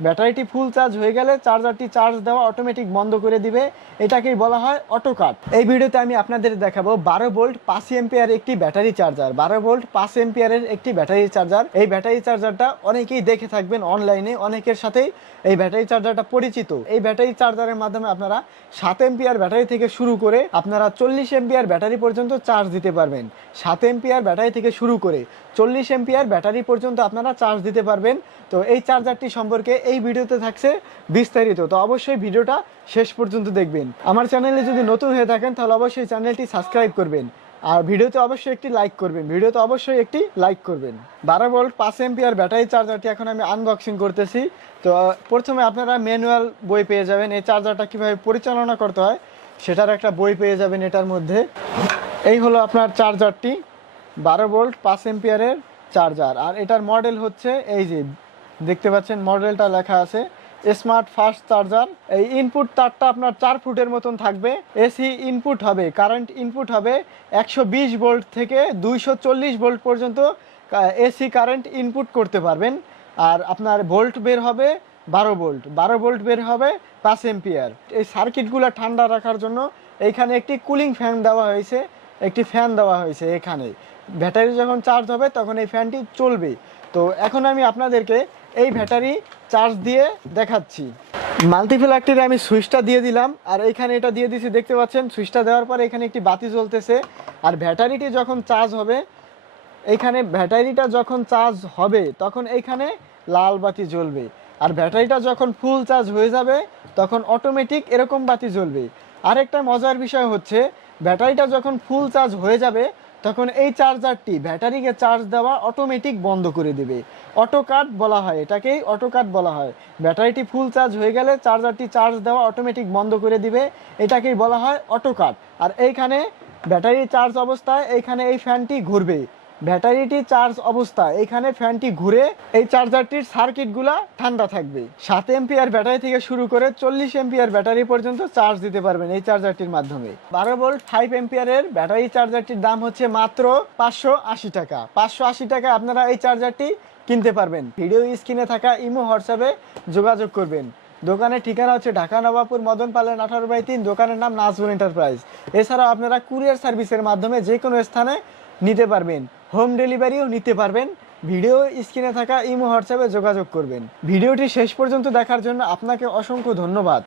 ব্যাটারিটি full charge হয়ে গেলে চার্জারটি charge দেওয়া অটোমেটিক বন্ধ করে দিবে, এটাকেই বলা হয় অটো কাট। এই ভিডিওতে আমি আপনাদের দেখাবো 12 ভোল্ট 5 এম্পিয়ার একটি ব্যাটারি চার্জার। 12 ভোল্ট 5 এম্পিয়ারের একটি ব্যাটারি চার্জার। এই ব্যাটারি চার্জারটা অনেকেই দেখে থাকবেন অনলাইনে, অনেকের সাথেই এই ব্যাটারি চার্জারটা পরিচিত। এই ব্যাটারি চার্জারের মাধ্যমে আপনারা 7 এম্পিয়ার ব্যাটারি থেকে শুরু করে আপনারা 40 এম্পিয়ার ব্যাটারি পর্যন্ত চার্জ দিতে পারবেন। 7 এম্পিয়ার ব্যাটারি থেকে শুরু করে 40 এম্পিয়ার ব্যাটারি পর্যন্ত আপনারা চার্জ দিতে পারবেন। তো এই চার্জারটি সম্পর্কে এই ভিডিওতে থাকছে বিস্তারিত, তো অবশ্যই ভিডিওটা শেষ পর্যন্ত দেখবেন। আমার চ্যানেলে যদি নতুন হয়ে থাকেন তাহলে অবশ্যই চ্যানেলটি সাবস্ক্রাইব করবেন আর ভিডিওতে অবশ্যই একটি লাইক করবেন। 12 ভোল্ট 5 এম্পিয়ার ব্যাটারি চার্জারটি এখন আমি আনবক্সিং করতেছি। তো প্রথমে আপনারা ম্যানুয়াল বই পেয়ে যাবেন, এই চার্জারটা কীভাবে পরিচালনা করতে হয় সেটার একটা বই পেয়ে যাবেন এটার মধ্যে। এই হলো আপনার চার্জারটি, 12 ভোল্ট 5 এম্পিয়ারের চার্জার। আর এটার মডেল হচ্ছে এই যে দেখতে পাচ্ছেন মডেলটা লেখা আছে স্মার্ট ফাস্ট চার্জার। এই ইনপুট তারটা আপনার 4 ফুটের মতন থাকবে। এসি ইনপুট হবে, কারেন্ট ইনপুট হবে 120 ভোল্ট থেকে 240 ভোল্ট পর্যন্ত এসি কারেন্ট ইনপুট করতে পারবেন। আর আপনার ভোল্ট বের হবে 12 ভোল্ট বের হবে 5 এম্পিয়ার। এই সার্কিটগুলো ঠান্ডা রাখার জন্য এইখানে একটি কুলিং ফ্যান দেওয়া হয়েছে, একটি ফ্যান দেওয়া হয়েছে এখানে। ব্যাটারি যখন চার্জ হবে তখন এই ফ্যানটি চলবে। তো এখন আমি আপনাদেরকে এই ব্যাটারি চার্জ দিয়ে দেখাচ্ছি। মাল্টিপ্লাগটির আমি সুইচটা দিয়ে দিলাম আর এইখানে এটা দিয়ে দিছি, দেখতে পাচ্ছেন সুইচটা দেওয়ার পরে এখানে একটি বাতি জ্বলতেছে। আর ব্যাটারিটি যখন চার্জ হবে, এইখানে ব্যাটারিটা যখন চার্জ হবে তখন এইখানে লাল বাতি জ্বলবে। আর ব্যাটারিটা যখন ফুল চার্জ হয়ে যাবে তখন অটোমেটিক এরকম বাতি জ্বলবে। আরেকটা মজার বিষয় হচ্ছে ব্যাটারিটা যখন ফুল চার্জ হয়ে যাবে তখন এই চার্জারটি ব্যাটারিকে চার্জ দেওয়া অটোমেটিক বন্ধ করে দেবে। অটো কাট বলা হয়, এটাকেই অটো কাট বলা হয়। ব্যাটারিটি ফুল চার্জ হয়ে গেলে চার্জারটি চার্জ দেওয়া অটোমেটিক বন্ধ করে দিবে, এটাকেই বলা হয় অটো কাট। আর এইখানে ব্যাটারি চার্জ অবস্থায় এইখানে এই ফ্যানটি ঘুরবে। ব্যাটারিটি চার্জ অবস্থায় এইখানে ফ্যানটি ঘুরে এই চার্জারটির সার্কিটগুলা ঠান্ডা থাকবে। 7 এম্পিয়ার ব্যাটারি থেকে শুরু করে 40 এম্পিয়ার ব্যাটারি পর্যন্ত চার্জ দিতে পারবেন এই চার্জারটির মাধ্যমে। 12 ভোল্ট 5 এম্পিয়ারের ব্যাটারি চার্জারটির দাম হচ্ছে মাত্র 580 টাকা। 580 টাকায় আপনারা এই চার্জারটি কিনতে পারবেন। ভিডিও স্ক্রিনে থাকা ইমো হোয়াটসঅ্যাপে যোগাযোগ করবেন। দোকানের ঠিকানা হচ্ছে ঢাকা নবাবপুর মদন পালেন 18/3, দোকানের নাম নাজমুল এন্টারপ্রাইজ। এছাড়াও আপনারা কুরিয়ার সার্ভিসের মাধ্যমে যে কোনো স্থানে নিতে পারবেন, হোম ডেলিভারিও নিতে পারবেন। ভিডিও স্ক্রিনে থাকা ইমো হোয়াটসঅ্যাপে যোগাযোগ করবেন। ভিডিওটি শেষ পর্যন্ত দেখার জন্য আপনাকে অসংখ্য ধন্যবাদ।